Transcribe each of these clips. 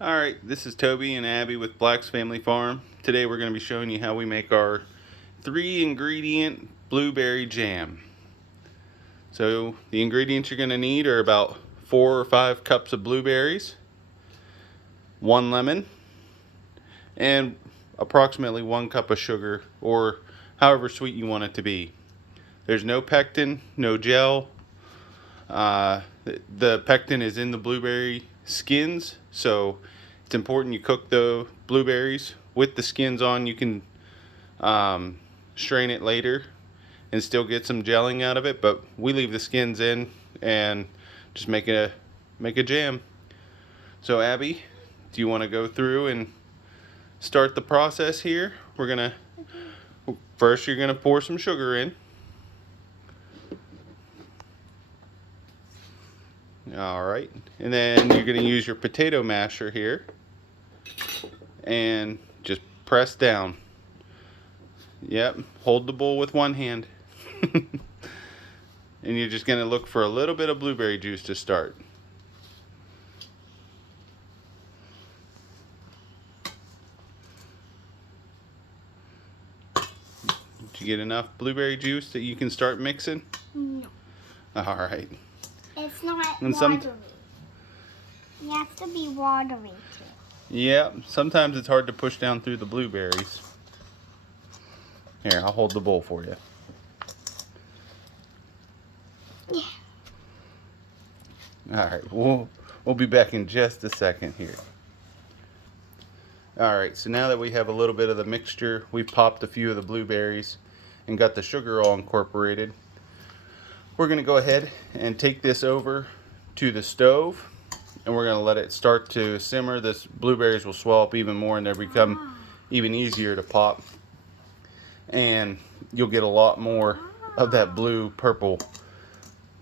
Alright, this is Toby and Abby with Black's Family Farm. Today we're going to be showing you how we make our 3-ingredient blueberry jam. So the ingredients you're going to need are about 4 or 5 cups of blueberries, 1 lemon, and approximately 1 cup of sugar, or however sweet you want it to be. There's no pectin, no gel. The pectin is in the blueberry skins, so it's important you cook the blueberries with the skins on. You can strain it later and still get some gelling out of it, but we leave the skins in and just make a jam. So Abby, do you want to go through and start the process here? First you're gonna pour some sugar in. Alright, and then you're going to use your potato masher here and just press down. Yep, hold the bowl with one hand. And you're just going to look for a little bit of blueberry juice to start. Did you get enough blueberry juice that you can start mixing? No. Alright. It's not And watery. It has to be watery too. Yeah, sometimes it's hard to push down through the blueberries. Here, I'll hold the bowl for you. Yeah. Alright, we'll be back in just a second here. Alright, so now that we have a little bit of the mixture, we've popped a few of the blueberries and got the sugar all incorporated. We're going to go ahead and take this over to the stove, and we're going to let it start to simmer. This blueberries will swell up even more and they'll become even easier to pop. And you'll get a lot more of that blue purple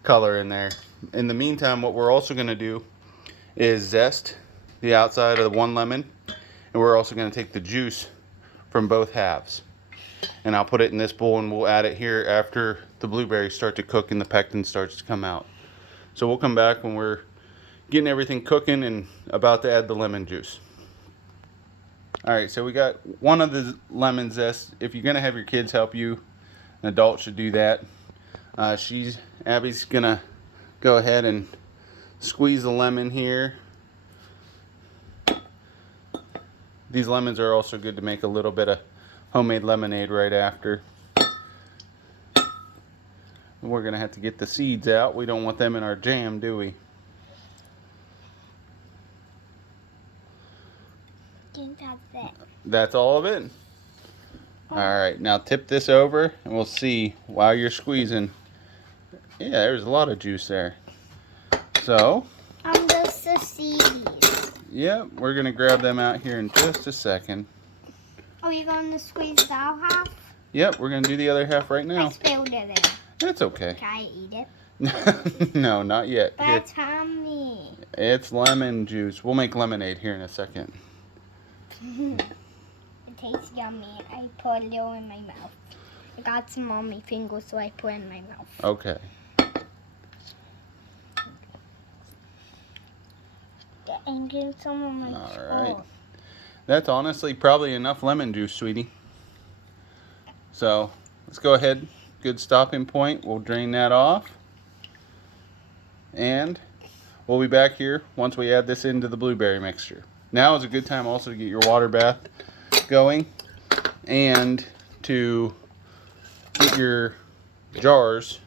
color in there. In the meantime, what we're also going to do is zest the outside of the 1 lemon, and we're also going to take the juice from both halves. And I'll put it in this bowl and we'll add it here after the blueberries start to cook and the pectin starts to come out. So we'll come back when we're getting everything cooking and about to add the lemon juice. Alright, so we got one of the lemon zest. If you're going to have your kids help you, an adult should do that. Abby's going to go ahead and squeeze the lemon here. These lemons are also good to make a little bit of homemade lemonade right after. We're going to have to get the seeds out. We don't want them in our jam, do we? I think that's it. That's all of it? Alright, now tip this over and we'll see while you're squeezing. Yeah, there's a lot of juice there. So, Just the seeds. yeah, we're going to grab them out here in just a second. Are you going to squeeze that half? Yep, we're going to do the other half right I now. spilled it in. That's okay. Can I eat it? No, not yet. But Here. Tommy. It's lemon juice. We'll make lemonade here in a second. It tastes yummy. I put a little in my mouth. I got some on my fingers, so I put it in my mouth. Okay. And get some on my Alright. That's honestly probably enough lemon juice, sweetie. So, let's go ahead. Good stopping point. We'll drain that off. And we'll be back here once we add this into the blueberry mixture. Now is a good time also to get your water bath going and to get your jars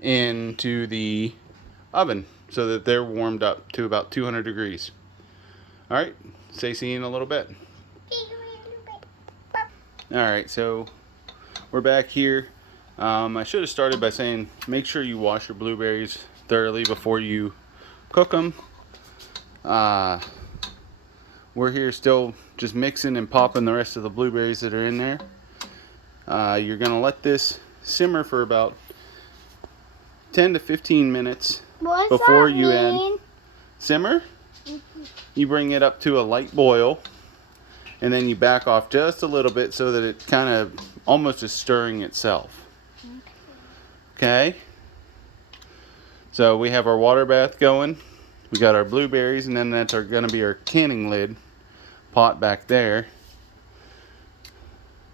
into the oven so that they're warmed up to about 200 degrees. Alright, say see you in a little bit. Alright, so we're back here. I should have started by saying make sure you wash your blueberries thoroughly before you cook them. We're here still just mixing and popping the rest of the blueberries that are in there. You're going to let this simmer for about 10 to 15 minutes before you add. Simmer? You bring it up to a light boil and then you back off just a little bit so that it kind of almost is stirring itself. Okay? So we have our water bath going. We got our blueberries, and then that's going to be our canning lid pot back there.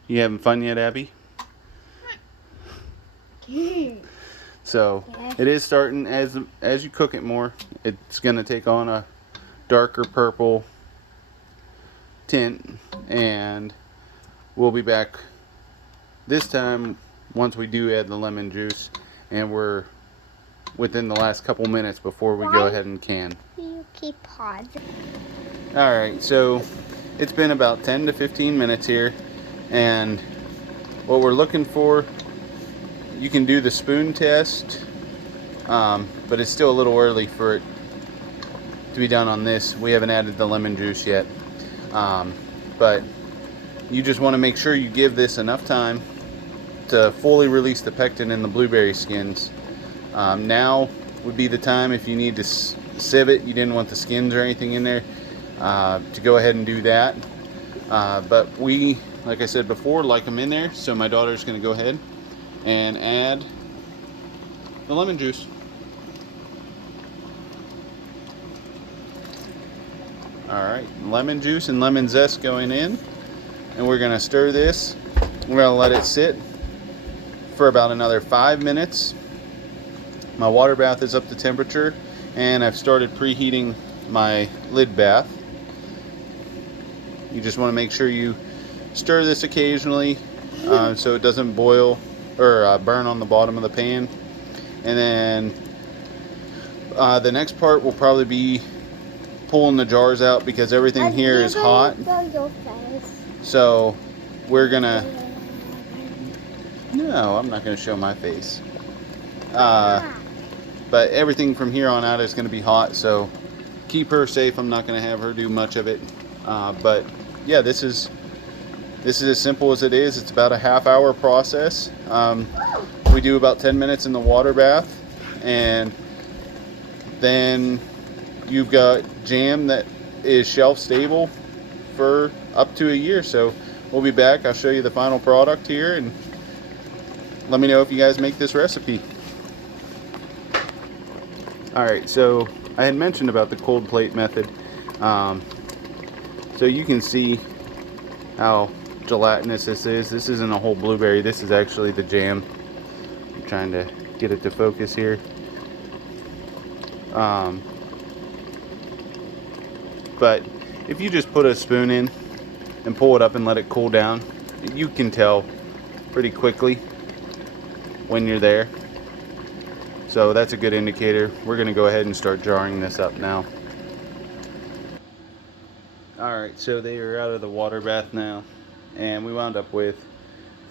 You having fun yet, Abby? So it is starting, as you cook it more, it's going to take on a darker purple tint, and we'll be back this time once we do add the lemon juice, and we're within the last couple minutes before we go ahead and can. You keep pausing. Alright, so it's been about 10 to 15 minutes here, and what we're looking for, you can do the spoon test, but it's still a little early for it to be done on this. We haven't added the lemon juice yet, but you just want to make sure you give this enough time to fully release the pectin in the blueberry skins. Now would be the time, if you need to sieve it, you didn't want the skins or anything in there, to go ahead and do that. But we, like I said before, like them in there, so my daughter's going to go ahead and add the lemon juice. Alright, lemon juice and lemon zest going in, and we're going to stir this. We're going to let it sit for about another 5 minutes. My water bath is up to temperature, and I've started preheating my lid bath. You just want to make sure you stir this occasionally so it doesn't boil or burn on the bottom of the pan. And then the next part will probably be pulling the jars out, because everything here is hot. So we're gonna, no, I'm not gonna show my face. But everything from here on out is going to be hot, so keep her safe. I'm not going to have her do much of it. But yeah, this is as simple as it is. It's about a half-hour process. We do about 10 minutes in the water bath, and then you've got jam that is shelf stable for up to a year. So we'll be back. I'll show you the final product here, and let me know if you guys make this recipe. Alright, so I had mentioned about the cold plate method. So you can see how gelatinous this is. This isn't a whole blueberry, this is actually the jam. I'm trying to get it to focus here. But if you just put a spoon in and pull it up and let it cool down, you can tell pretty quickly when you're there. So that's a good indicator. We're going to go ahead and start jarring this up now. Alright, so they are out of the water bath now, and we wound up with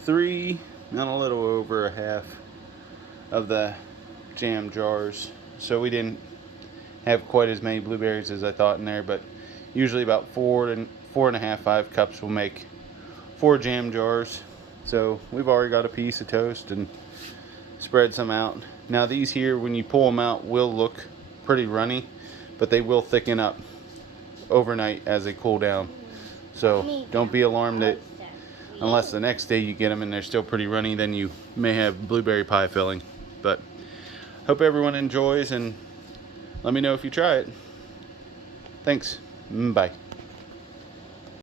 3 and a little over a half of the jam jars. So we didn't have quite as many blueberries as I thought in there, but usually about 4.5, 5 cups will make 4 jam jars. So we've already got a piece of toast and spread some out. Now these here, when you pull them out, will look pretty runny, but they will thicken up overnight as they cool down. So don't be alarmed that unless the next day you get them and they're still pretty runny, then you may have blueberry pie filling. But hope everyone enjoys, and let me know if you try it. Thanks. Bye.